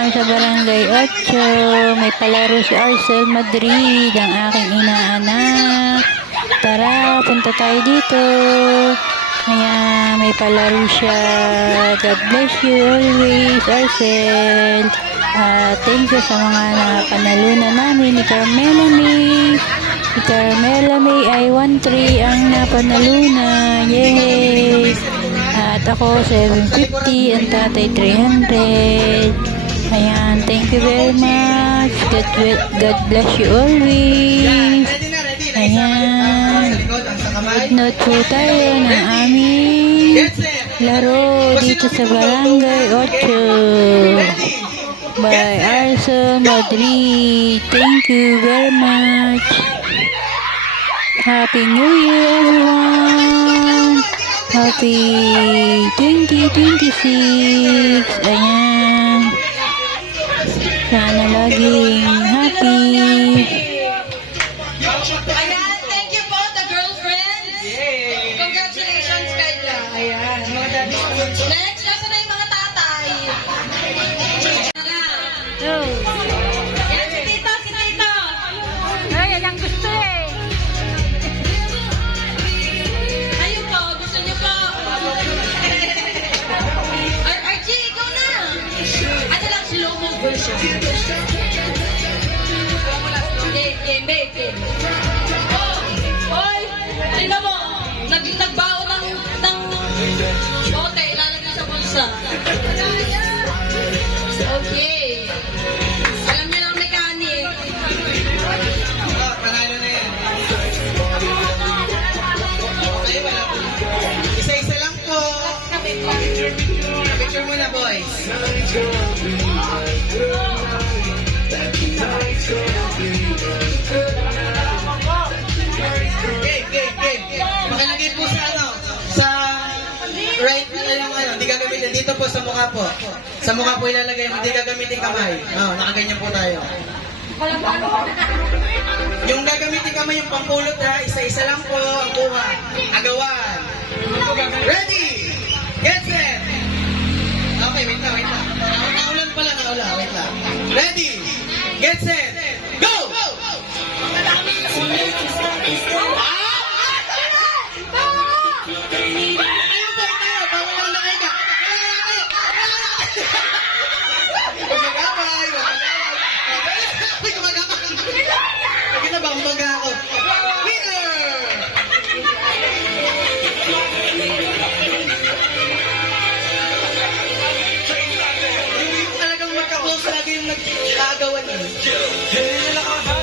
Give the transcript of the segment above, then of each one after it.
lang sa Barangay 8. May palaro si Arcel Madrid, ang aking inaanak. Tara, punta tayo dito. Ayan, may palaro siya. God bless you always, Arcel. Thank you sa mga napanalunan namin ni Carmela May. Si Carmela May ay 1-3 ang napanalunan. Yay! At ako 750, ang tatay 300. Ayan, thank you very much. God bless you always. Ayan. Note po tayo ng aming laro dito sa Barangay 8 by Arcel Madrid. Thank you very much. Happy New Year, everyone. Happy 2026. Ayan. Sana laging happy. Ayan, thank you po, the girlfriends. Congratulations, Kayla. Ayan, mga daddy. Next, nasa na yung mga tatay? Oh. Yan, si Tito, si Tito. Ay, yan ang gusto eh. Ayun po, gusto niyo po. RG, ikaw na. Ano lang, slow-mo version. Game. Hoy, tingnan mo. Nagbaon ng bote, ilalagay sa bulsa. Okay. Alam niyo lang mechanic. Panalo na yan. Isa-isa lang po. Picture muna, boys. Game. Makalagay po sa sa right na yung hindi gagamitin. Dito po sa mukha po. Sa mukha po ilalagay, hindi gagamitin kamay. Nakaganyan po tayo. Yung gagamitin kamay, yung pampulot ha, isa-isa lang po ang kuha. Agawan. Ready? Get set! Okay, wait lang. Naulan pala, wait lang. Ready? Get set! Go!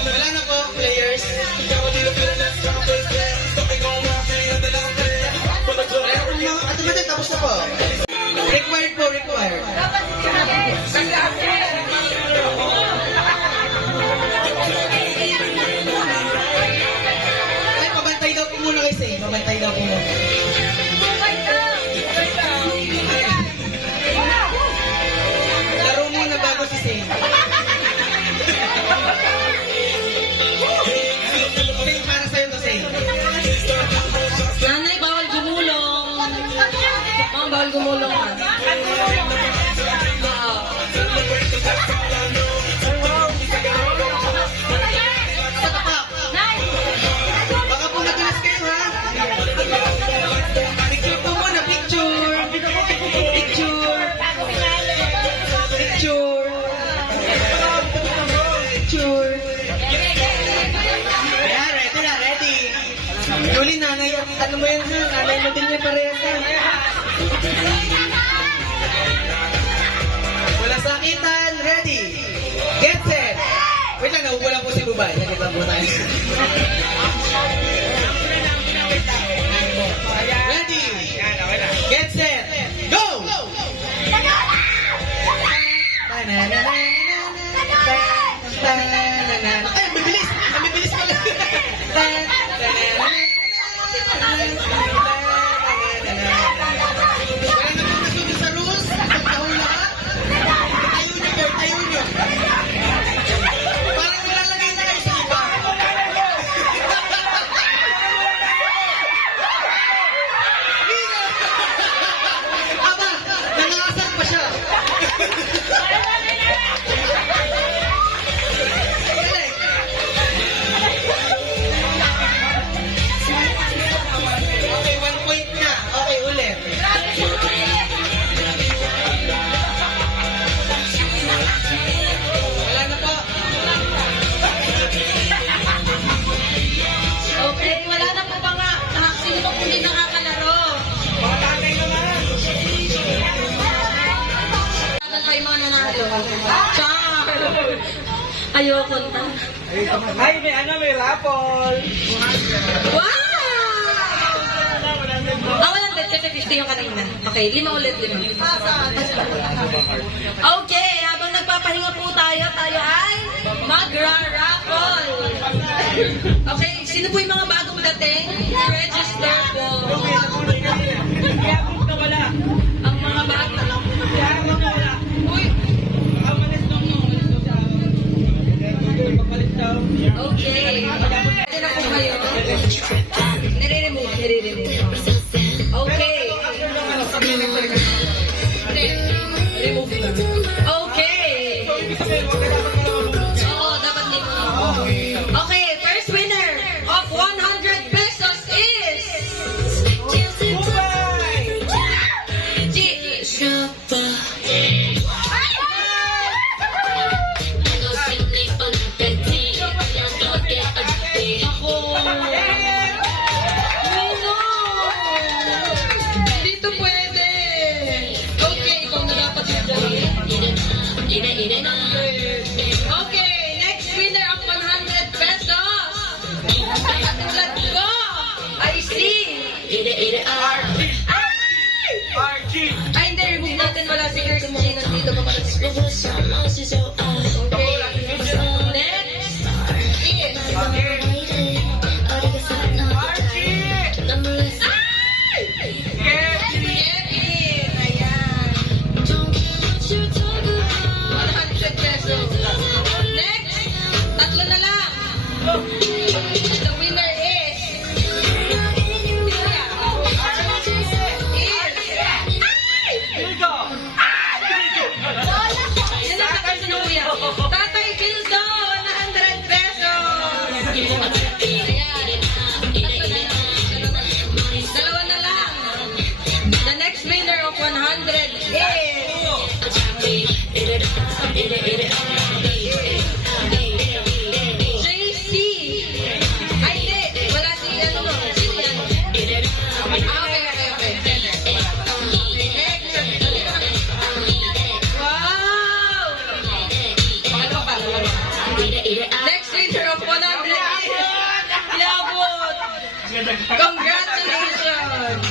Wala na po, players. Automatic, tapos na po. Required po. Ay, pabantay daw po muna kasi. Pabantay daw po muna. Laro muna bago si Sing. Para sa'yo to, Sing. Nanay, bawal gumulong. Mama, bawal gumulong ka. Baka po natilas kayo, ha? Picture po muna, picture. Ayan, ready. Yuli, nanay, ano mo yan, ha? Nanay mo din niya parehas, ha? Wala sakitan, ready. Get set. Wait lang, naupo lang po si Bubay. Yan lang po tayo. Ready. Get set. Go! Ay, bibilis! Ang bibilis pala! Wala na pong nasunod sa rules. Pagtahol lahat. Tayo nyo. Parang nilalagay na kayo sa iba. Char! Ayoko na. Ay, may raffle. Wow! Ah, 100 kasi 50 yung kanina. Okay, 5 ulit, 5. Okay, habang nagpapahinga po tayo ay magra-raffle. Okay, sino po yung mga bagong dating? Register po. Ang mga bagong. Uy! Okay. Pwede na po kayo. Nire-remove. Okay. Remove na. Okay. Oo, dapat dito. Okay, first winner of 100 pesos is... Dito pwede. Okay, ikaw na dapat dito. Okay, next winner of 100 pesos. Let's go. I see. Ay, hindi. Remove natin. Wala si Christine nandito. Okay. Next is... Kevin! Ayan. 100 pesos. Next, tatlo na lang. The winner is... Yan ang kakarsa ng kuya. Tatay Pildo, 100 pesos. Ayan. Dalawa na lang. The next winner of 100 is... JC. Ay, hindi. Wala si ano. Sino yan? Okay. Wow! Ano pa? Next winner of 100 is... Inabot. Congratulations!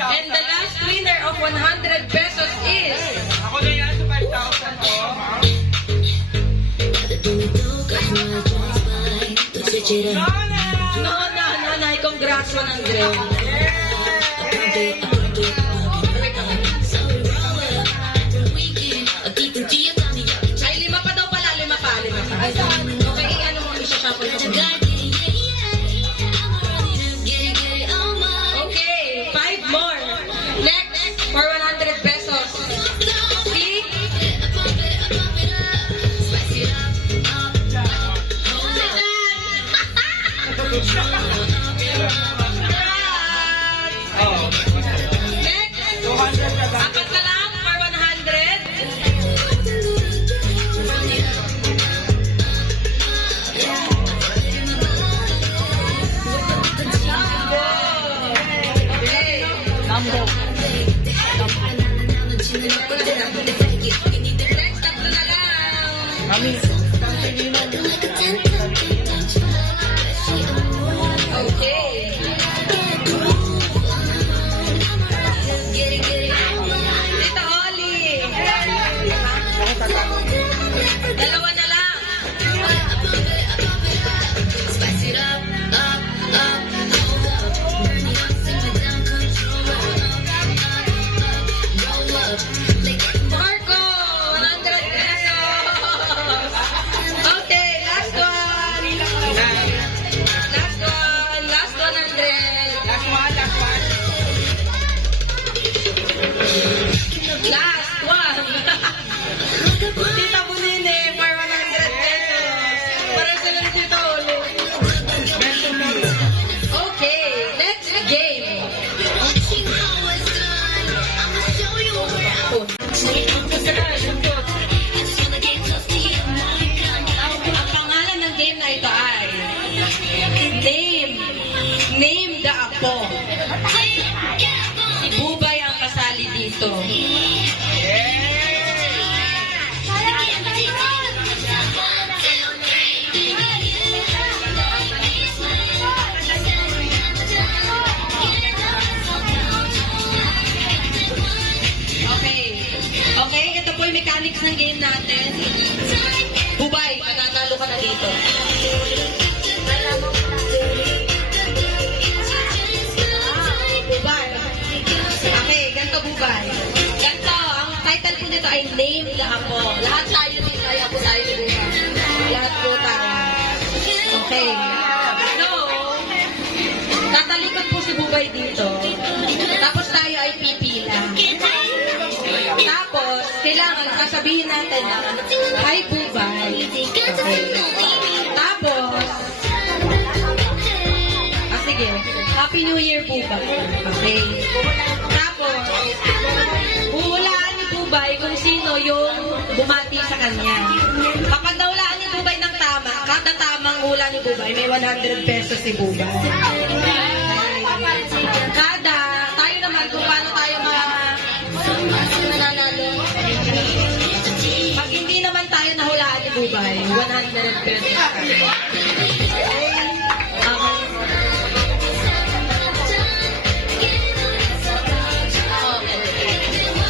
And the last winner of 100 pesos is... Ako na yan sa 5,000 ko. No, congrats 100. Ay, 5 pa daw pala, 5 pa. Okay, ano mo, isa-shuffle ko. Okay, 5 more. Next, for 100 pesos. See? Next, 200 ka. apat na lang for 100. Okay. Next, tatlo na lang. Okay. Tita Holly. Dalawa na lang. Marco, 100 pesos. Okay, last one. Last 100. Last one. Last one. Tita Bunine for 100 pesos. Para sila ni Tita Oli. Okay, next game. Ang pangalan ng game na ito ay Name the Apo. Si Bubay ang kasali dito. ito po yung mechanics ng game natin. Bubay, mananalo ka na dito. Bubay. Okay, ganito Bubay. Ganito, ang title po nito ay Name the Apo. Lahat tayo dito ay apo tayo ni Bubay. Lahat po tayo. Okay. So, tatalikod po si Bubay dito. Tapos tayo ay pipila. Tapos, kailangan sasabihin natin na, Hi Bubay. Okay. Tapos, sige. Happy New Year Bubay. Okay. Tapos, huhulaan ni Bubay kung sino yung bumati sa kanya. Kapag nahulaan ni Bubay ng tama, kada tamang hula ni Bubay, may 100 pesos si Bubay. Kada, tayo naman kung paano tayo mananalo. Pag hindi naman tayo nahulaan ni Bubay, 100 pesos. Okay.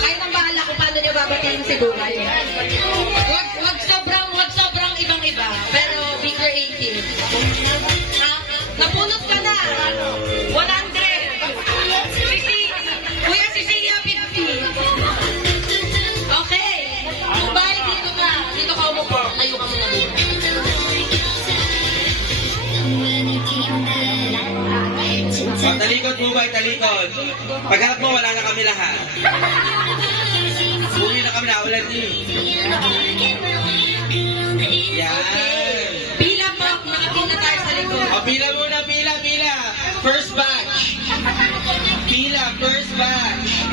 Kayo nang bahala kung paano nyo babatiin si Bubay. Wag sobrang ibang-iba, pero be creative. Ha? Napunot ka na. 100. Kuya Cecilia, 50. Okay. Bubay, dito ka. Dito ka umupo. Layo ka muna dito. Talikod, Bubay, talikod. Pagharap mo, wala na kami lahat. Uwi na kami na, ulan din. Yan. Pila po. Nakapila tayo sa likod. O, pila muna, pila. First batch. Pila, first batch.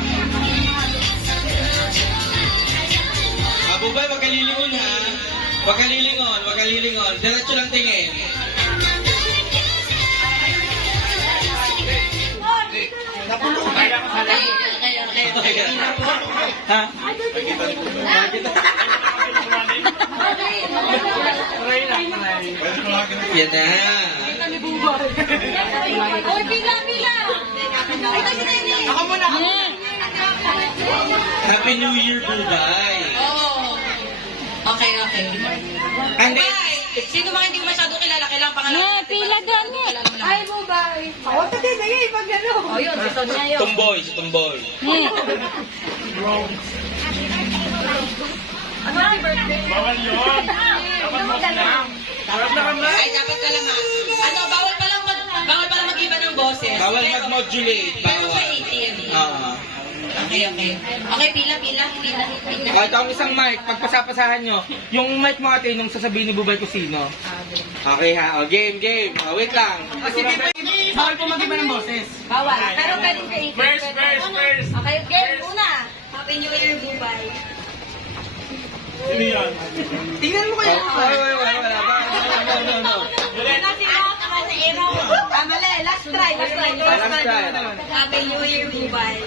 Bubay, wag ka lilingon ha. Wag ka lilingon. Diretso lang tingin. Okay. Ha? Yan na. Oy, pila. Ako muna. Happy New Year, Bubay. Oh. Okay. And then, Bye! Sino mga hindi ko masyado kilala? Kailangan pangalan. Yeah, pila doon eh. Ay, Bubay. Huwag ka din, pag gano'n. Oh, yun. Si Sonia yun. Tumboy. Ano ang birthday? Bawal yun. Dapat mo lang. Ay, dapat ka lang ha. Ano, bawal pala mag-iba ng boses. Bawal mag-modulate. Pero sa Bawal. 18. Oo. Okay. Okay, pila. Kahit ang isang mic, pagpasapasahan nyo, yung mic mo ate, nung sasabihin ni Bubay ko sino. Okay ha, o game. O, wait lang. Kasi bawal po mag-iba ng boses. Bawal. Pero galing ka 18. First. Okay, game. Una. Happy New Year, Bubay. Sino yan? Tingnan mo kayo. Wala ba? No. Mali. Last try. Last try. Happy New Year, Bubay.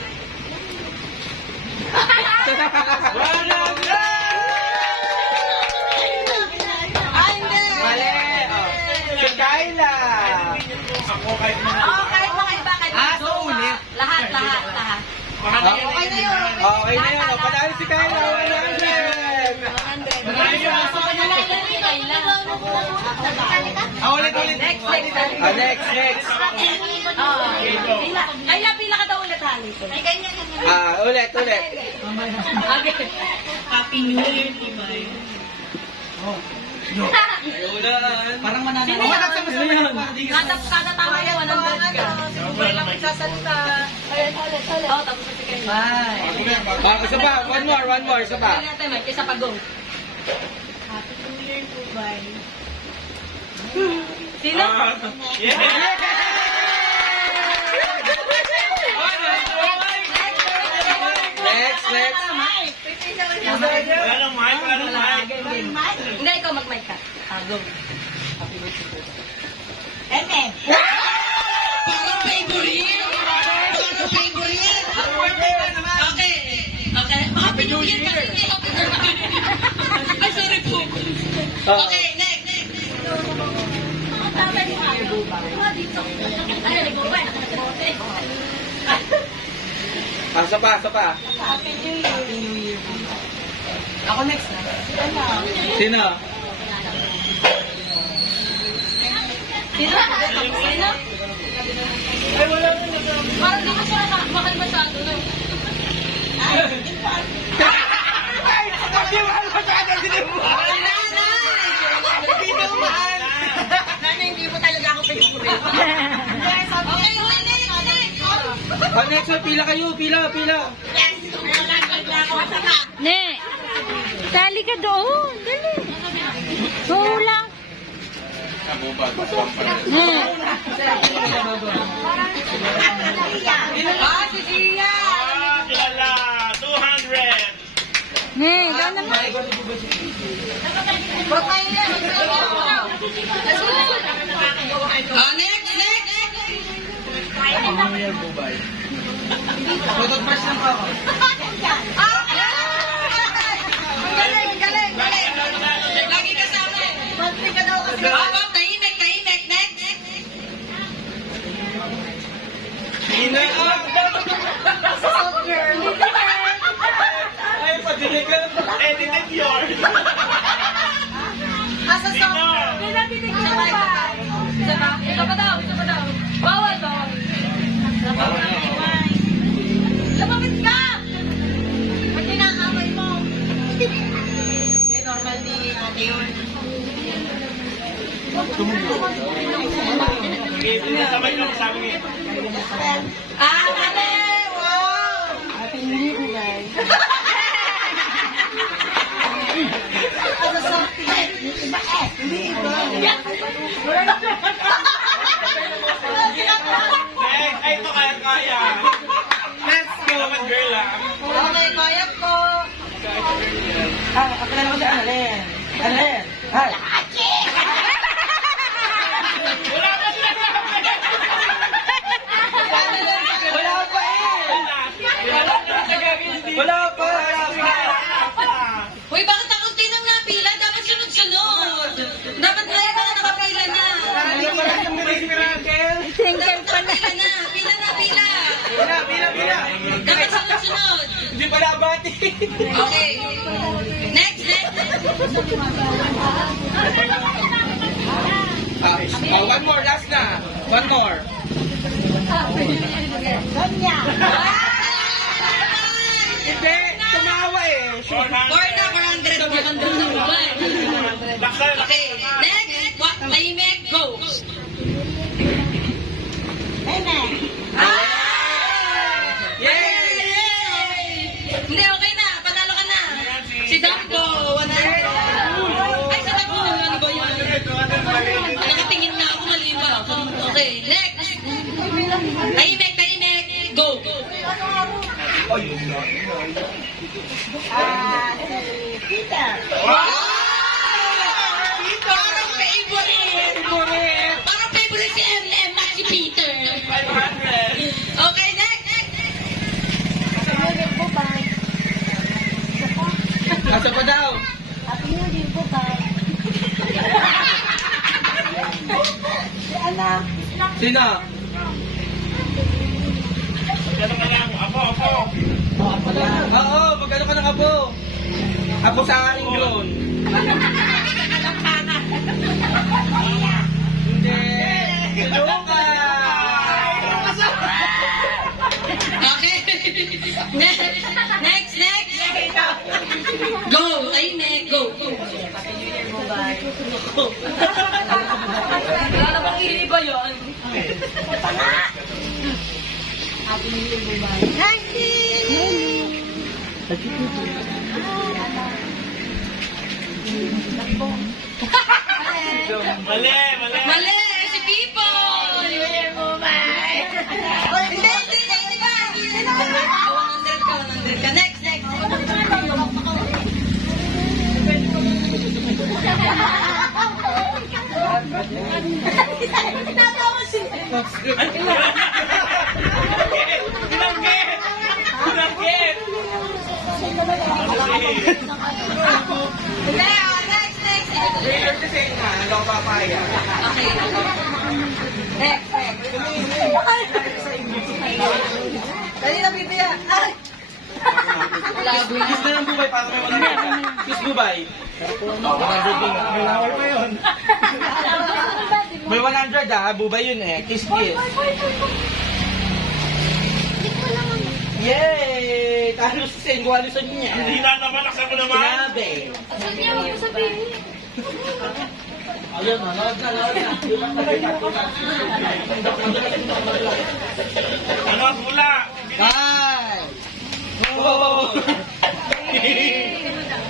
Ay, hindi. Mali. Si Kyla. Ako kahit na. Kahit makaiba. So ulit. Lahat. Okay na yun. Okay na yun. Panalo si Kyla. 100. Ulit. Next. Pila ka daw ulit, Halit. Ulit. Okay. Happy New Year, Bubay. Parang mananalo. Sino yan? Kada tama yan, 100 ka. Bubay lang magsasalita. Oo, tapos sa second. Bye. Isa pa. One more. Isa pa. Isa pa, go. Happy New Year, Bubay. Sino? Next. Wala nang mic. Hindi, ikaw mag-mic ka. Go. Parang favorite. Okay. Happy New Year kasi. Ay, sorry po. Okay, next. Isa pa. Happy New Year. Ako next na. Sino? Sino? Parang di ko siya mahal masyado. No? Hindi mo talaga ako pinupuri. Okay, Next, pila kayo, pila. Ne, dali ka doon. Dali. Go lang. Ne. Si Gia! Kilala! 200! Ne, doon naman. Next! Photo-press lang ako. Galing! Lagi kasama eh. Tahimik. Next! Sino? Ay, padiligan. Edited yours! Sino? Isa pa daw. Bawal. Lumapit ka! Ba't kinakaway mo? Normal ni ate yun. Sabay lang sa amin. Dali! Wow! Next! Ay, ito kaya. Let's go. Naman girl ah. Okay, kaya ko. Ako na naman si Annalyn. Annalyn. Hi. Wala pa eh. Wala pa. Uy, bakit ang unti nang napila? Dapat sunod-sunod. Dapat na yung mga nakapila na. Hindi pa lang yung miracle. Dapat nakapila na. Pila. Pila. Dapat sunod-sunod. Hindi pa nabati. Okay. Next. One more, last na. One more. Hindi, tumawa eh. 400! 400 na buwan. Laksan! Okay. Next. Tahimik. Go. Yay! Hindi, okay na. Panalo ka na. Si Dambo, 100. Ay, si Dambo, ano ba yun? Nakatingin na ako, mali ba? Okay, next. Tahimik. Go. Parang favorite si MM at si Peter. 500! Okay, next. Asa pa daw? Sino? Gano'n ka lang? Ako! Oo, magkano ka ng abo? Abo sa akin yun. Hindi. Si Lucas! Okay. Next. Go. Tahimik. Go. Wala na bang hili ba yun? Mali! Mali! Si Pipo! Hindi ba? 100 ka. Next. Binanggit! Next. Trailer kasi nga, hindi ako papaya. Okay. Next. Dali na, Bibia. Ay! Kiss na lang bubay para may 100 ka. Kiss bubay. May 100 ah, bubay yun eh. Kiss kiss. Yay! Talo si Sen, kung ano sa niya. Hindi na naman, naksan mo naman. Sinabi. Ayun na, load na. Ano ang pula? Five. Four.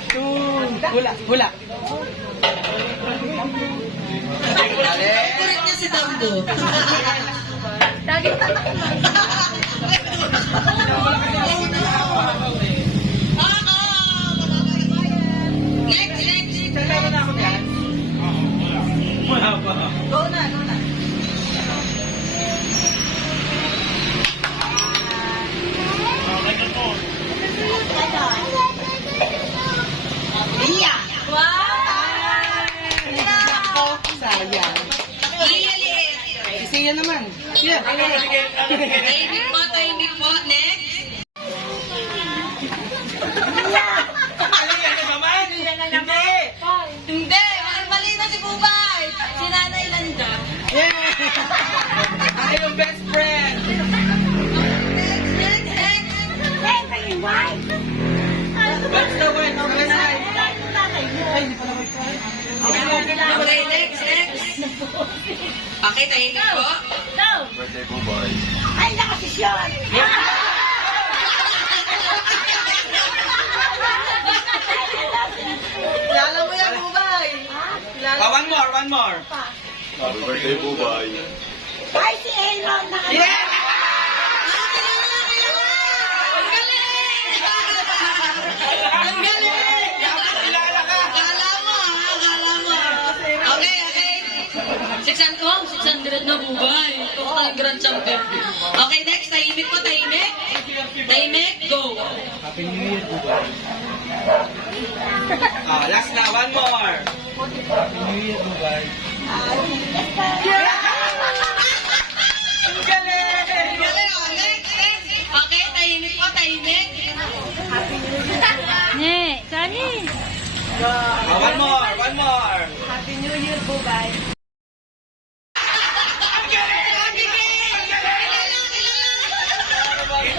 Two. Hula. Favorite niya si Dambo. Next. Kailangan na ako dyan. Wala pa. Go na. Okay na po. Iya. Sayang. Iya, liit. Isiya naman. Yeah. Tahimik po. Next. Ano yan na naman? Hindi. Hindi. Mali na si Bubay. Si Nanay Landa. Yeah. Ay, yung best friend. Next. What's the word? Okay, next. Okay, tahimik po. Kilala mo yan, Bubay. One more. Happy birthday, Bubay. Yeah! Ang galing! Kilala ka. Akala mo. Okay. 600 na, Bubay. Total grand champion. Okay, next. Tahimik po, tahimik. Tahimik, go. Happy New Year, Bubay. Last na, one more. Happy New Year, Bubay. Ang galing! Galing, oh. Next. Okay, tahimik po, tahimik. Ne, Kani. One more.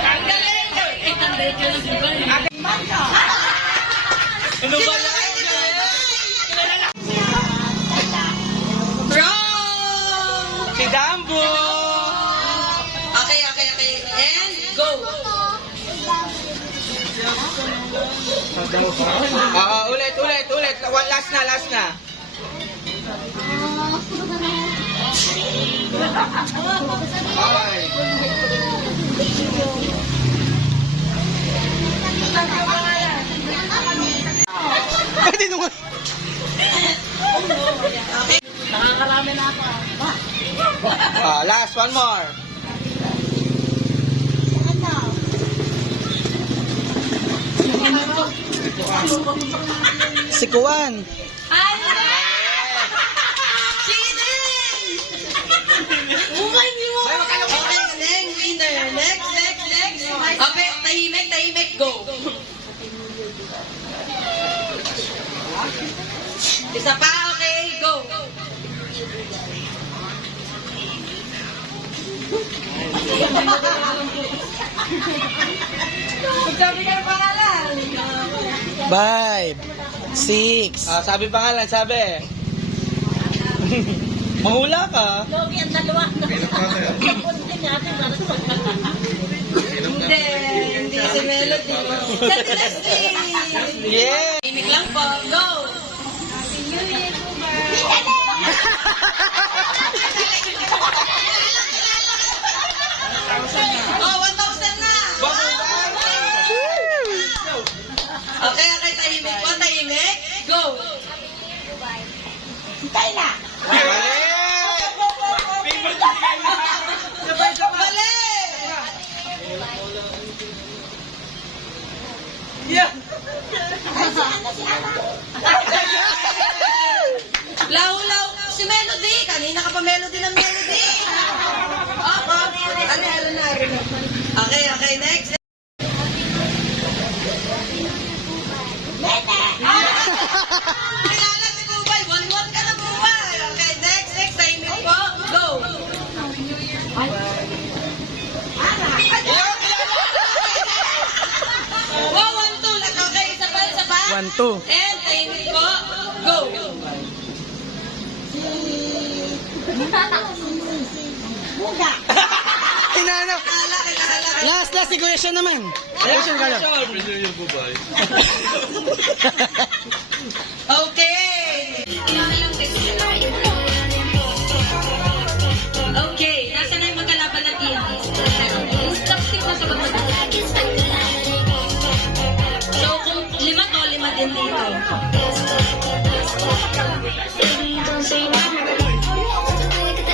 Ang galing! 800 ka lang, Bubay. Ano ba yan? From! Si Dambo! Okay. And go! Ulit. Last na. Okay. Pwede naman. Last, one more. Sikuan. Cheating! Bubay, hindi mo. Okay, galing. Winner. Next. Okay, tahimik, go. Isa pa, okay, go. Magsabi ka ng pangalan. 5, 6. Sabi pangalan, sabi. Mahula ka. Hindi si Melody. Sa Leslie. Yeah. Tahimik lang po, go. Oh, 1,000 na. Okay, tahimik po, tahimik. Go. Mali. Yeah. Law, si Melody. Kanina ka pa Melody ng Melody. Ano na. Okay, next. 1, 2. And timing po, go! Inano? Last, si Kuya Sean naman. Kuya Sean ka lang. Okay! Okay, nasa na yung magkalaban ng team? Chopstick na sa magkalaban. So, kung 5 to, 5 din dito.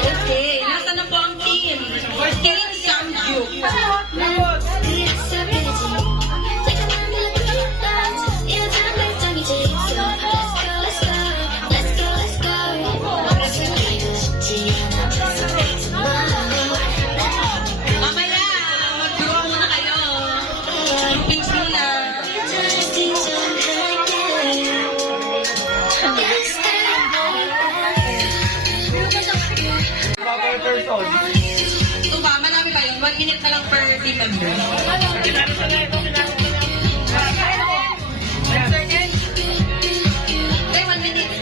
Okay, nasa na po ang team? Team Samgyup. Mamaya, mag-group muna kayo. Groupings muna. Ito ba? Marami ba yun? 1 minute na lang per team member. Okay, 1 minute.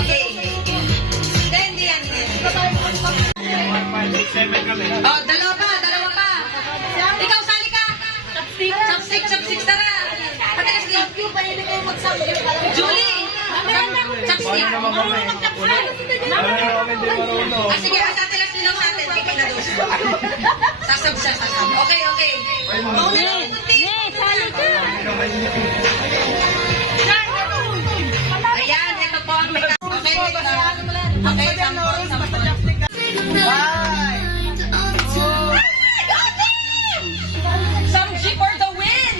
Okay. Then, yan. Oh, dalawa pa. Ikaw, sali ka. Chopstick, tara. Ate Leslie. Julie. Chopstick. Sige, sa Ate Leslie lang sa atin. Kikay na daw siya. Sasab. Okay. Mauna lang yung team. Ayan, ito po ang may okay, sampol. Samji for the win!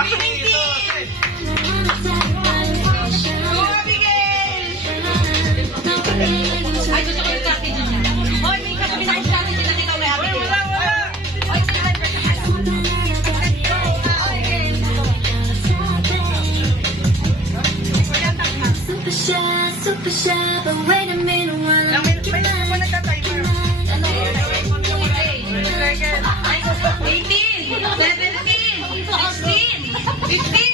Winning team! Go, Abigail! Ay, gusto ko yung strategy niya. Hoy, may kasabing strategy na ikaw may Abigail. Hoy, Super shy, but wait a minute while I'm making my 18, 17, 16, 15,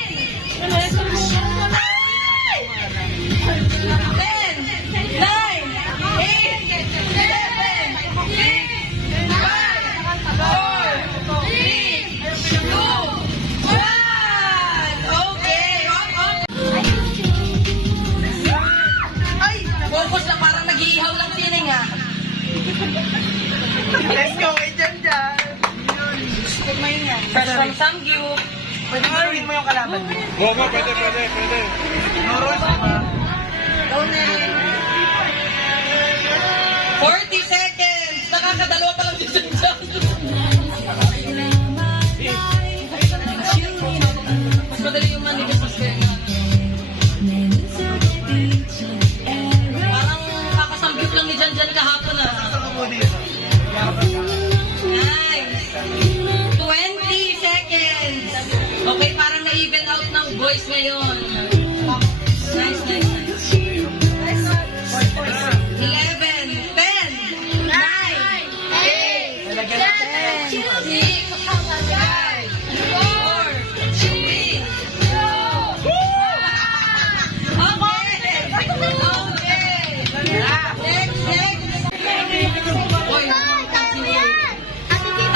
'Focus na parang nag-iihaw lang feeling ha. Let's go, dyan. Fresh from Samgyup. Pwede maruin mo yung kalaban mo. Oo, pwede. Norol, diba? Go na. 40 seconds. Nakakadalawa pa lang dito sa mas madali yung manigas sa screen. Parang kakasamgyup lang ni Janjan kahapon ah. Nice. 20 seconds. Okay, parang na-even out ng boys ngayon. Nice. 11, 10, 9, 8, 7, 6, 5, 4, 3, 2, 1.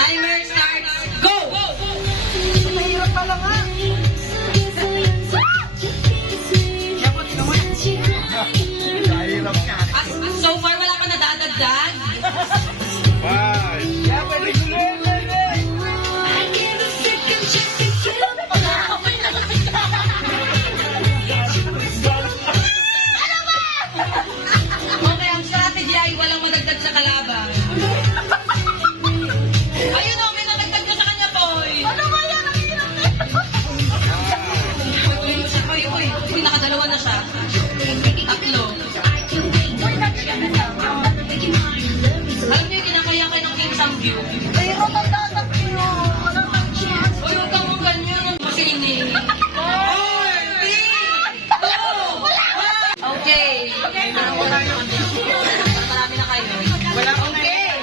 Timer starts. Go! So far, wala pa nadadagdag. Bye. Okay, ang strategy ay walang madagdag sa kalaban. Ayun o, may nadagdag ka sa kanya, Poy. Ano ba yan? Uy, siya, Uy, nakadalawa na siya. Tatlo. Alam niyo yung kinakayakan ng King Samgyup? Uy, huwag kang mong ganyan. Masining. 4, 3, 2, 1. Okay. Marami na kayo. Wala akong Okay.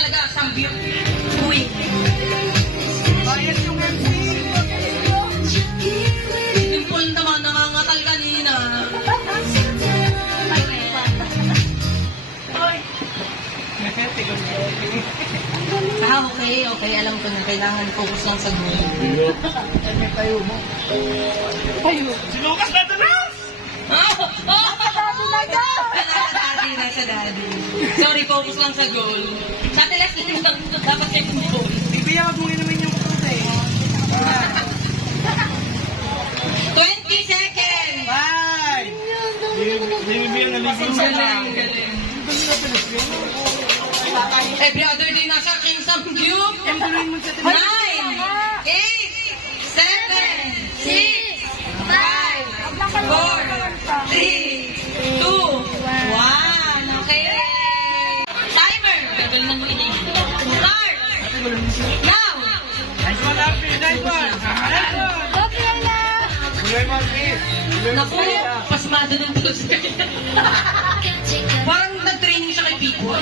talaga, sambyup. Uy. Bias yung MC. Dimple naman, nangangatal kanina. Okay. Alam ko na kailangan focus lang sa goal. Si Lucas na tulas! Nasa daddy. Sorry, focus lang sa goal. Sa telas lang dapat siya yung goal. Ibiyawag mo naman yung pupunta eh. 20 seconds! Bye! Bibigyan na ligo Galing. Every other day nasa King Samgyup. 9, 8, 7, 6, 5, 4, 3, 2, 1. Okay. Timer. Gagaling mo ini. Start. Now. Nice one, Happy! Nice one! Kulay Marquez! Naku, pasmado ng tulog kanya. Parang nag-training siya kay Pico.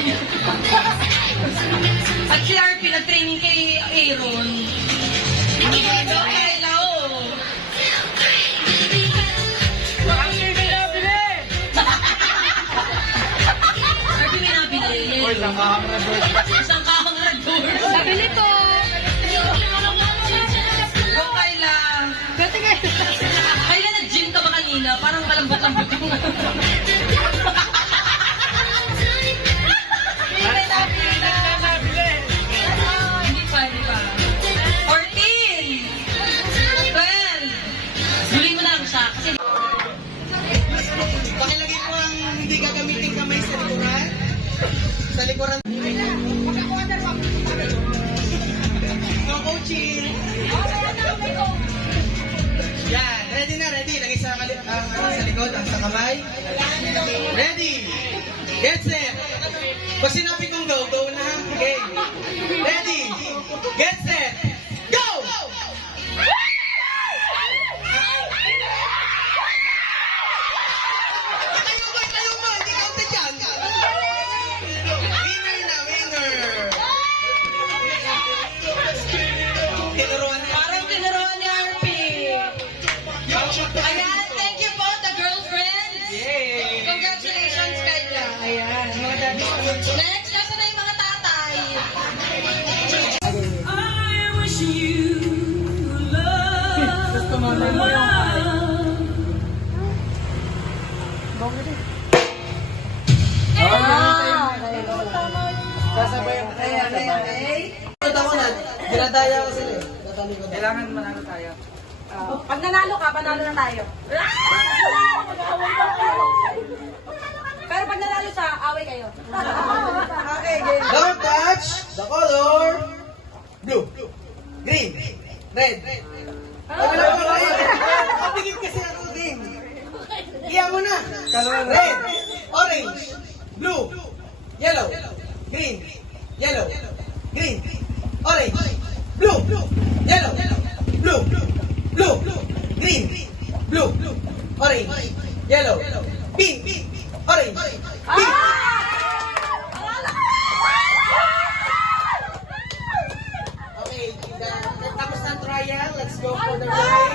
At si RP nag-training kay Aaron. Ay, lao. RP may nabili. Oy, langkahang na doon. Isang kahang red doors. Nabili ko. Go, Kyla. Kyla, nag-gym ka ba kanina? Parang malambot-lambot yung Hindi pa. 14! 12! Gulin mo na lang siya kasi Pakilagay po ang hindi gagamitin kamay sa likuran. Sa likuran. No coaching. Yan. Ready na, ready. Lagay sa, sa likod, ang sa kamay. Ready. Get set. Pag sinabi kong go, go na. Okay. Ready. Get set. Go! Tayo mo. Hindi counted yan. Winner na, winner. Tinuruan na. parang tinuruan ni RP. Ayan, thank you po, the girlfriends. Yay! Congratulations, Kyla. Ayan, mga daddy. Next, nasa na yung mga tatay? Sasabayan ko. Okay. Ito mo na. Dinadaya ko sila eh. Kailangan manalo tayo. Pag nanalo ka, panalo na tayo. Pero pag nanalo siya, away kayo. Okay, game. Don't touch the color blue, green, red. Kapigil kasi ako game. Iya mo na. Red, orange, blue, yellow, green, yellow, green, orange, blue, yellow, blue, blue, green, blue, orange, yellow, pink, orange, pink. Okay, tapos ng trial, let's go for the play.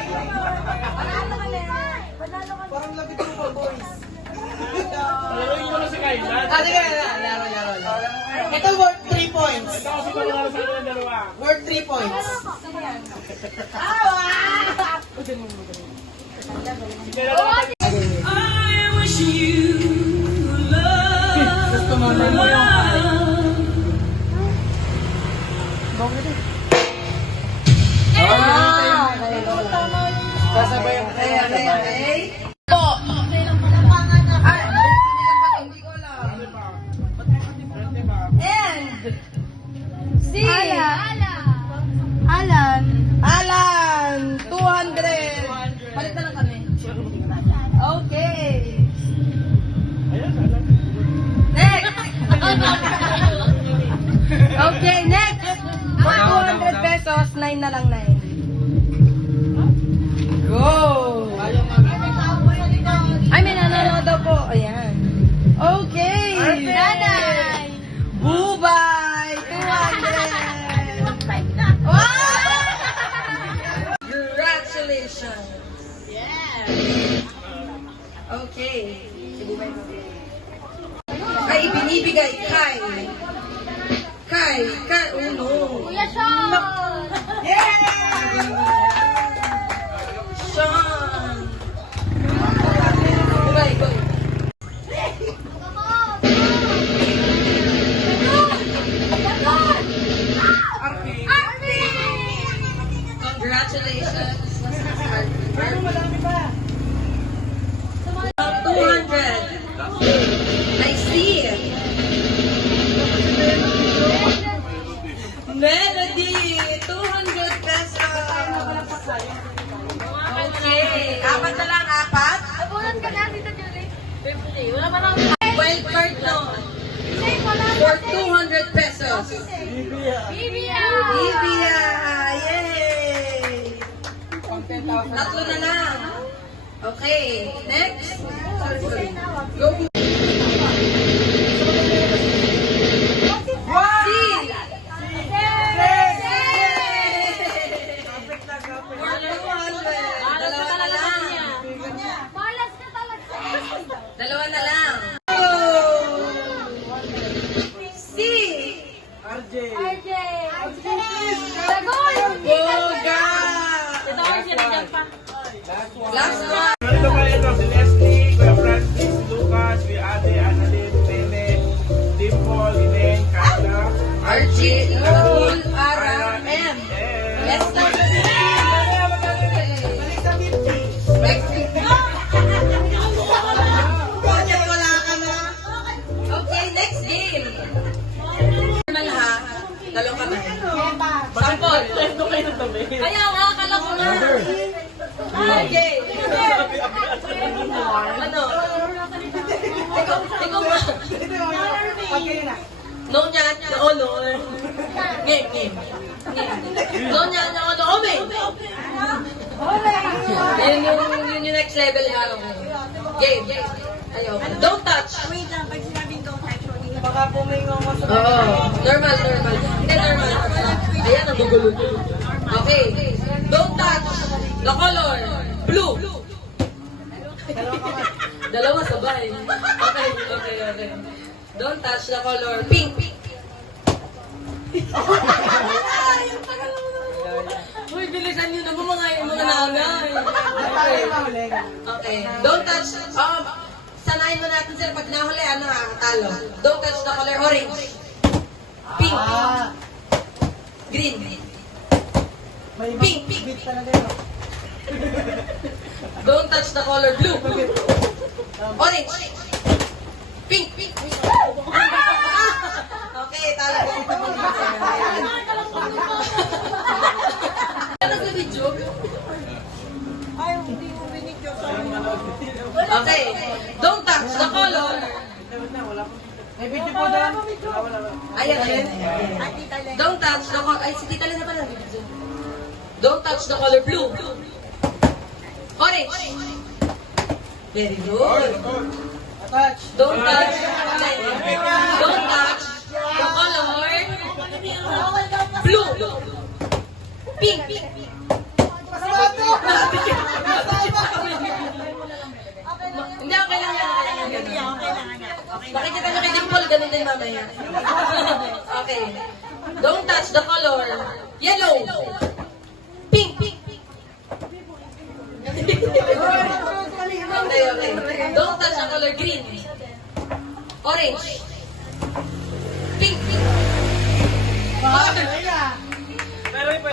Parang lapit mo po, boys. Laruin mo na si Kayla. Sige, laro. Ito worth 3 points. Ito kasi panalo sa kanilang dalawa. Worth 3 points. Gusto mo na mo yung sasabayan ko. Alan, 200. Balik na lang kami. Okay. Next! Okay, next! For 200 pesos, 9 na lang 9. Go! Ay, may nanonood daw po. Ayan. Okay! Nanay! Bubay! Kai. Kai, oh no. Kuya Sean! Sean. Go. Congratulations. 200. I see. Melody, 200 pesos. Okay. Apat na lang, apat. Nabunan ka na, Tita Julie. Wala pa lang. Wild card no. For 200 pesos. Bibia! Livia! Yay! Tatlo na lang. Okay, next. Go. Dalawa na lang. Malas ka talaga. Dalawa na lang. C. RJ! Tagol! Boga! Ito ko siya pa. Last one. Ito pa ito, si Leslie, Kuya Francis, si Lucas, si Ate, Annalyn, Nene, Dimple, Ineng, Carla, Archie, Raul, Ara, M. Let's start. Next. Bakit wala ka na? Okay, next game. Normal ha? Dalawang kamay. Sampol. Kaya nga, akala ko na. Okay. Ano? Ikaw ba? No niya, no. Game. No niya, no, ome. Yun yung next level ha. Game. Ayaw. Don't touch. Wait lang, pag sinabing don't touch, hindi ka Baka pumingaw mo sa... Oo. Normal. Hindi, normal. Ayan, ang gugulo. Okay. Don't touch the color blue. Dalawa sabay. Okay. Don't touch the color pink. Uy, bilisan nyo na po mga nanay. Okay. Don't touch, sanayin mo natin sir, pag nahuli, ano talo. Don't touch the color orange. Pink. Green. Pink. Don't touch the color blue. Orange. Pink. Okay, talo ko. Ano sa video? Okay. Don't touch the color. May video po doon. Ayan. Don't touch the color. Ay, si Tita Lena pa lang. Don't touch the color blue. Orange. Very good. Attach. Don't touch the color blue. Pink. Hindi, okay lang yan. Makikita nyo kay Dimple, ganun din mamaya. Okay. Don't touch the color yellow. Pink. Okay. Don't touch the color green. Orange. Pink. Oh,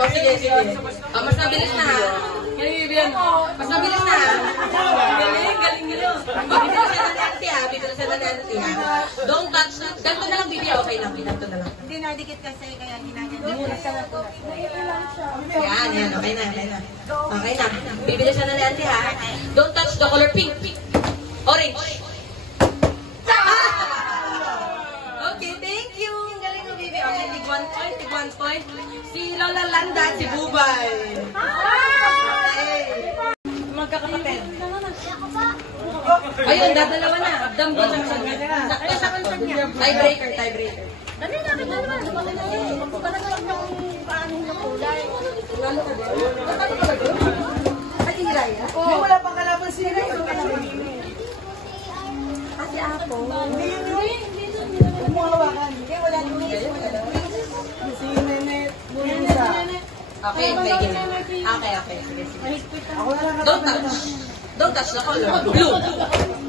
sige. Mas mabilis na ha. Mas mabilis na ha. Galing nyo. Bibilisan na nanti ha. Don't touch. Ganito na lang, Bibi. Okay lang. Ganito na lang. Hindi nadikit kasi, kaya ginagano. Yan. Okay na. Bibilisan na nanti ha. Don't touch the color pink. Orange. Okay, thank you. Ang galing mo, Bibi. Okay, tig one point. Si Lola Landa, si Bubay. Okay. Magkakapatid. Ayun, dadalawa na. Dambo lang sa Tiebreaker. Dali na, kita naman. Parang lang yung paano ng kulay. Ay, Hiray. Wala pang kalaban si Ray. Kasi ako. Hindi yun. mo hawakan. Hindi, wala nang Si Nene Luisa. Okay, sige. Okay. Sige, sige. Ako na lang Don't touch. Don't touch the color. Blue.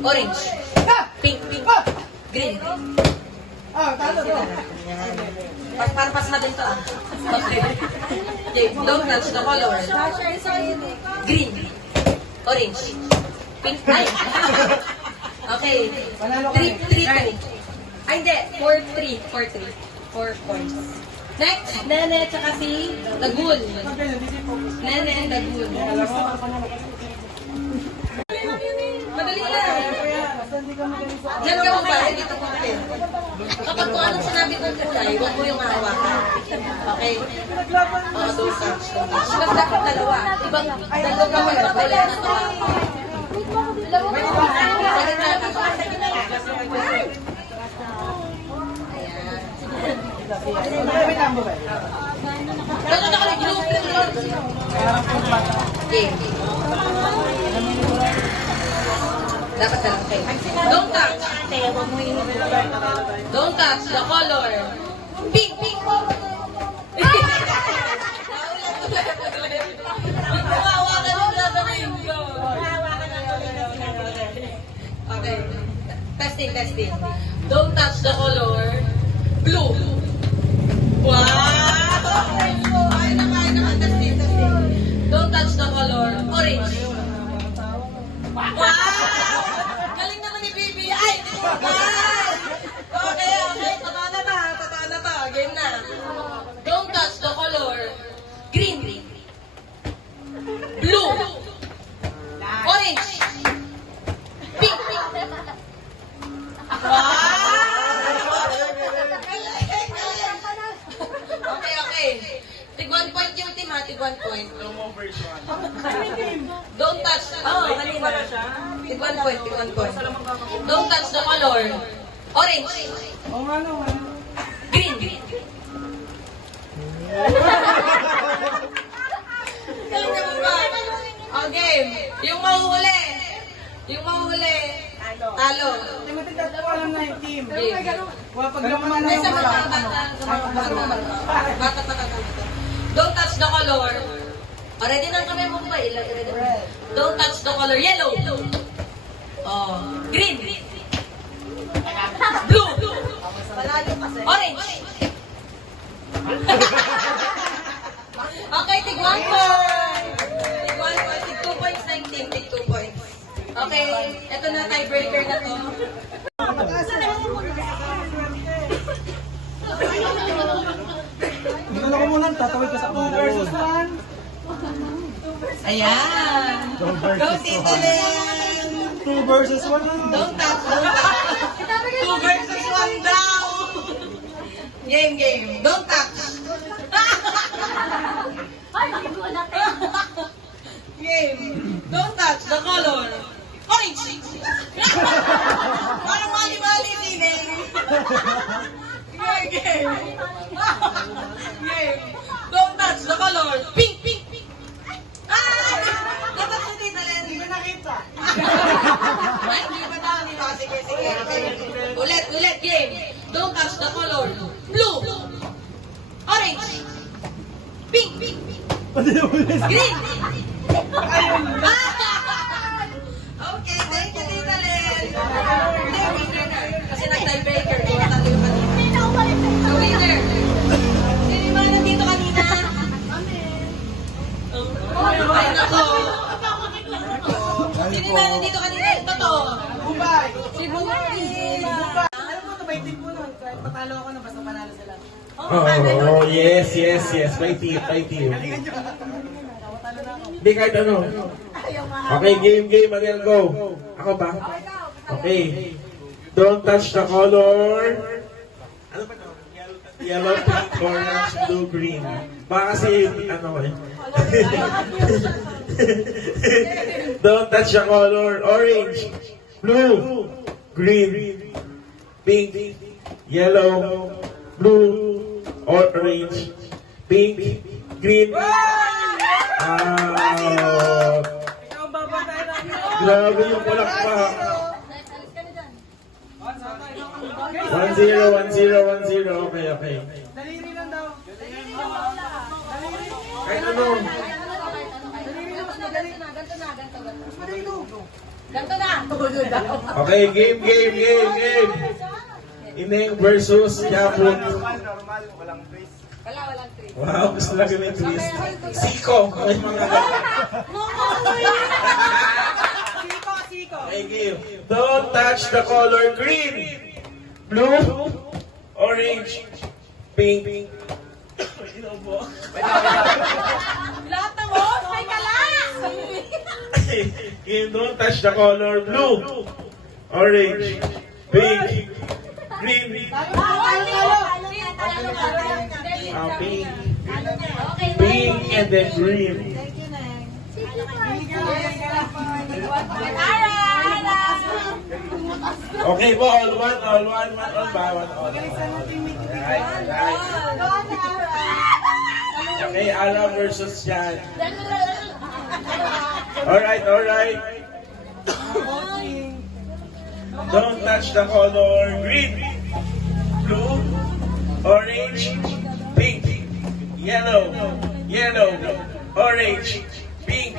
Orange. Pink. Green. Talo to. Yan. Para pas natin to ah. Okay. Okay, don't touch the color. Green. Orange. Pink. Ay! Okay. 3-2. Ay, hindi. 4-3. 4 points. Next, Nene tsaka si Dagul. Nene and Dagul. Madali na. Diyan ka mo ba? Dito ko rin. Kapag kung anong sinabi ko kay, huwag mo yung hawakan. Okay? Oo, don't touch. Mas dapat dalawa. Ibang dalawa ka wala na to. Sige na. Gano'n na ka nag-group. Game. Dapat na lang kayo. Don't touch. Don't touch the color. Pink. Hawakan yung gagawin ko. Okay. Testing. Don't touch the color. Blue. Wow! Ay, naman. Testing. Don't touch the color. Orange. Wow! Galing naman ni Bibi. Ay, okay. Totoo na to. Game na. Don't touch the color. Green. Blue. Orange. Pink. Wow! Okay. Tig 1 point yung team ha. Tig 1 point. Don't touch. Kanina. Tig 1 point. Don't touch the color. Orange. Green. Okay. Yung mahuhuli. Talo. Alam na yung team. Pag naman May sa bata. Don't touch the color. Ready na kami mo ba? Don't touch the color. Yellow. Green. Blue. Orange. Okay, tig 1 point. Tig 2 points na yung team. Tig 2 points. Okay, eto na, tiebreaker na to. Dito ko muna, tatawid ka sa 2 versus 1. Ayan. Go, Tito Len. 2 versus 1. Don't touch. 2 versus 1 daw. Game. Don't touch. Game. Don't touch the color. Orange. Parang mali-mali din eh. Game. Don't touch the color. Pink. Dapat si Tita Len. Hindi ko nakita. Ay, hindi ba na? Sige. Ulit. Game. Don't touch the color. Blue. Orange. Pink. Green. Okay, thank you, Tita Len. Kasi nag-tiebreaker. Talo yung kanina. So, winner. Sino ba nandito kanina? Ay, nako. Sino ba nandito kanina? Totoo. Bubay. Si Bubay. Alam mo, tabay team mo nun. Kahit matalo ako na, basta panalo sila. Oh, yes. May team. Hindi kahit ano. Okay, game. Ariel, go. Ako ba? Okay. Don't touch the color. Ano ba ito? Yellow, pink, orange, blue, green. Baka kasi, Don't touch the color. Orange, blue, green, pink, yellow, blue, orange, pink, green. Grabe yung palakpak. 1-0. Okay. Daliri lang daw. Kahit ano. Daliri lang, mas madali. Ganto na. Mas madali to. Ganto na. Okay, game. Ineng versus Yapon. Walang twist. Wow, gusto lang yung twist. Siko. May mga Siko. Okay, game. Don't touch the color green, blue, orange, pink. Lahat ng host, may kalas! Game, don't touch the color blue, orange, pink, green, pink, and then green. Okay po, all one, all bawat all. Right. Okay, Ara versus Jan. Alright. Don't touch the color green, blue, orange, pink, yellow, orange, pink.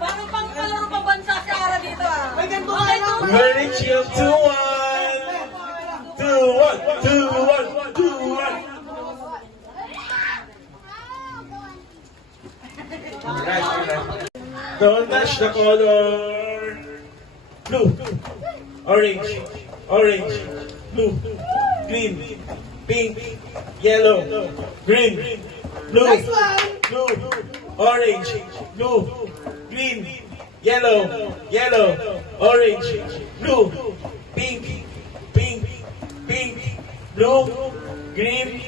Parang pang-kalaro pa bansa si Ara dito ah. May ganito ka lang. Very chill. 2-1. Alright. Don't touch the color blue, orange, blue, green, pink, yellow, green, blue, orange, blue, green, yellow, orange, blue, pink, blue, green,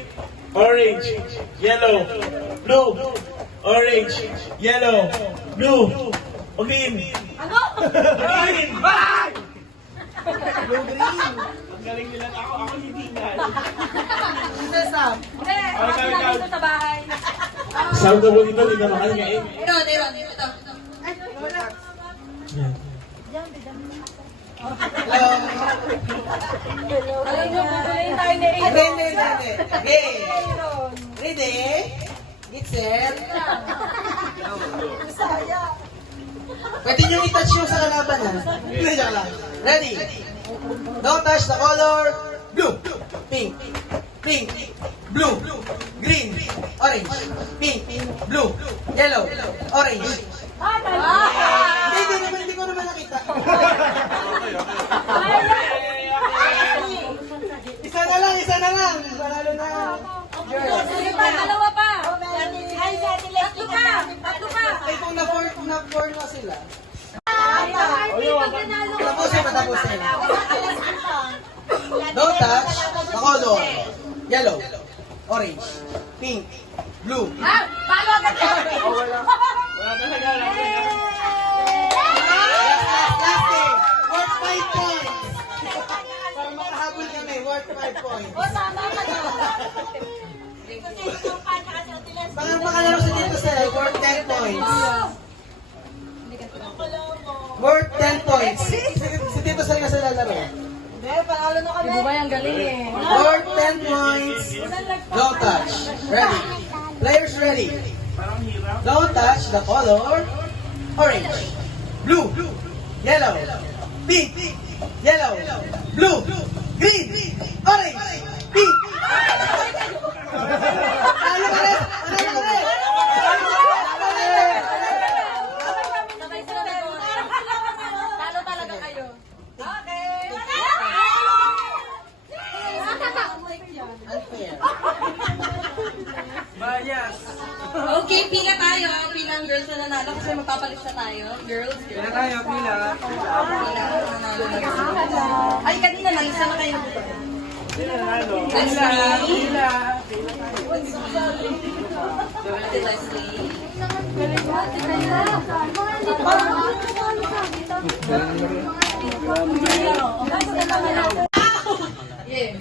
orange, yellow, blue, orange, yellow, blue, green. Ano? Green! Sesam. Hindi, ako lang dito sa bahay. Sound mo dito, hindi na makahingain. Aaron, ito. Alam niyo, pupulayin tayo ni Aaron. Hindi. Okay. Ready? Get set. Pwede nyo i-touch yung sa kalaban ha. Hindi, joke lang. Ready? Don't touch the color blue, pink, blue, green, orange, pink, blue, yellow, orange. Hindi ko naman nakita. Isa na lang. Panalo na. Sige pa, dalawa pa. Tatlo pa. Ay, kung na-4 na sila. Tapusin. Tapusin. Don't touch the color yellow, orange, pink, blue. Paano agad yan? Last game. Worth 5 points. Para makahabol kami, worth 5 points. Tama ka na. Baka makalaro si Tito Sel, worth 10 points. Worth 10 points. Si Tito Sel kasi lalaro. Ibu ba yung galing eh? Worth 10 points. Don't touch. Ready. Players ready. Don't touch the color orange, blue, yellow, pink, yellow, blue, green, orange, pink. Ano ka rin? Talo talaga kayo. Okay. Unfair. Okay, pila tayo. Pila ang girls na nanalo kasi magpapalit na tayo. Girls. Pila tayo, pila. Pila. Ay, kanina nalisa na kayo. Leslie. Leslie. Yeah.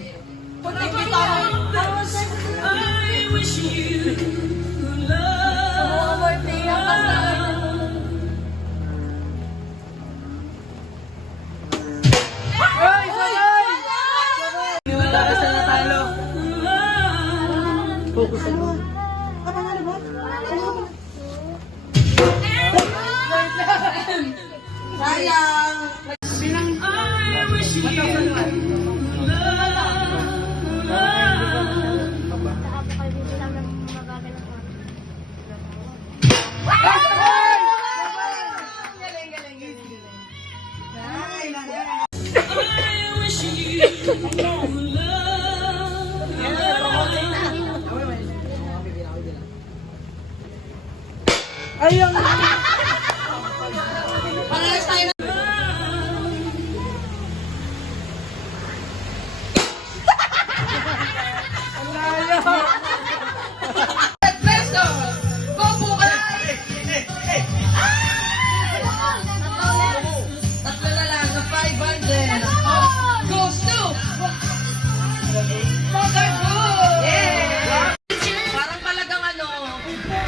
Ay! Tatlo na lang na 500. Goes to yeah! Parang talagang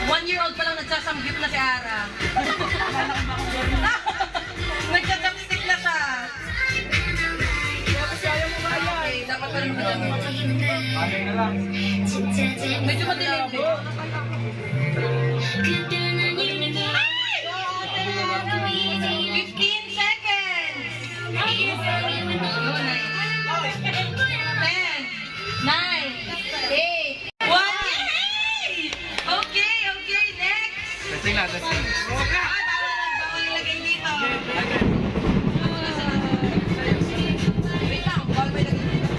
1-year-old pa lang nagsasamgyup na si Ara. Nagka-chopstick na siya. Okay, dapat pa rin medyo madilim din. 15 seconds! 10, 9, 8, 1. Okay, next! Testing na, testing. Bawal ilagay dito. Wait lang, bawal ba ilagay dito?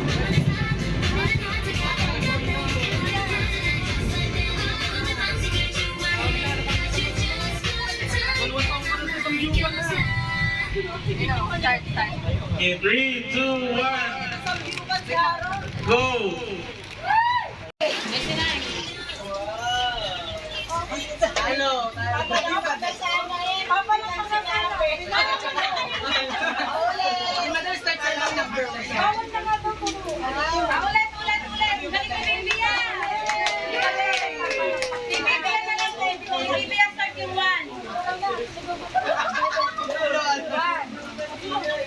Okay, 3, 2, 1. Go!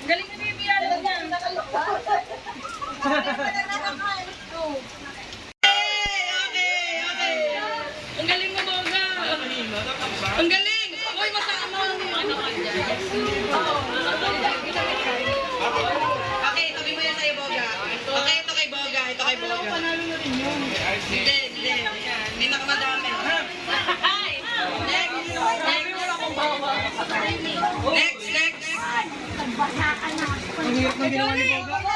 Galing na baby yan. Okay. Ang galing mo, Boga. Ang galing. Uy, masama. Okay, tabi mo yan sa'yo, Boga. Okay, ito kay Boga. Hindi. Hindi nakamadami. Next. Ang hirap na ginawa ni Boga.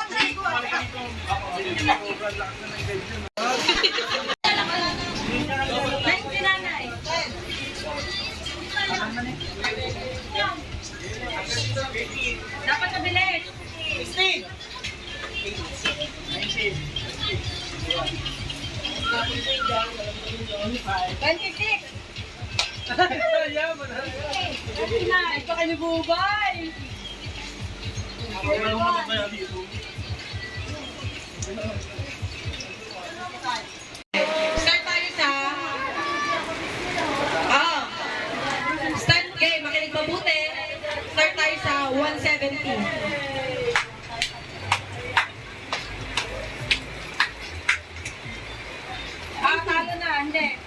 Dapat mabilis. 16. 26. Yaman ha. Ito kayo bubay. Start tayo sa start game, makinig mabuti. Start tayo sa 170. Talo na, hindi.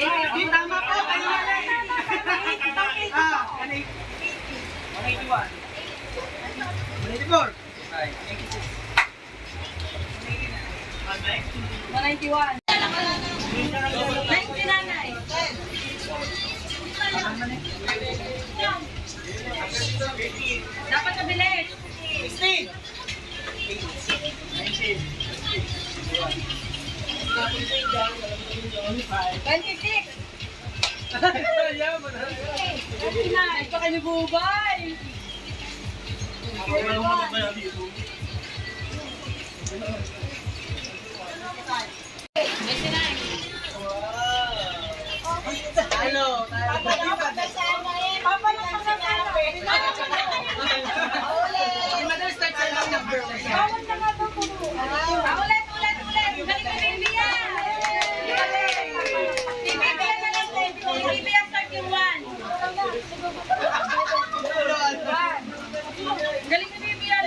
Hindi tama po. Ah, 181. 184. 191. 99. Dapat mabilis. 16. 26. Yaman ha. Ito kayo bubay. Ano? Ulit. Galing na baby yan. Baby ang start yung 1. Galing na baby yan.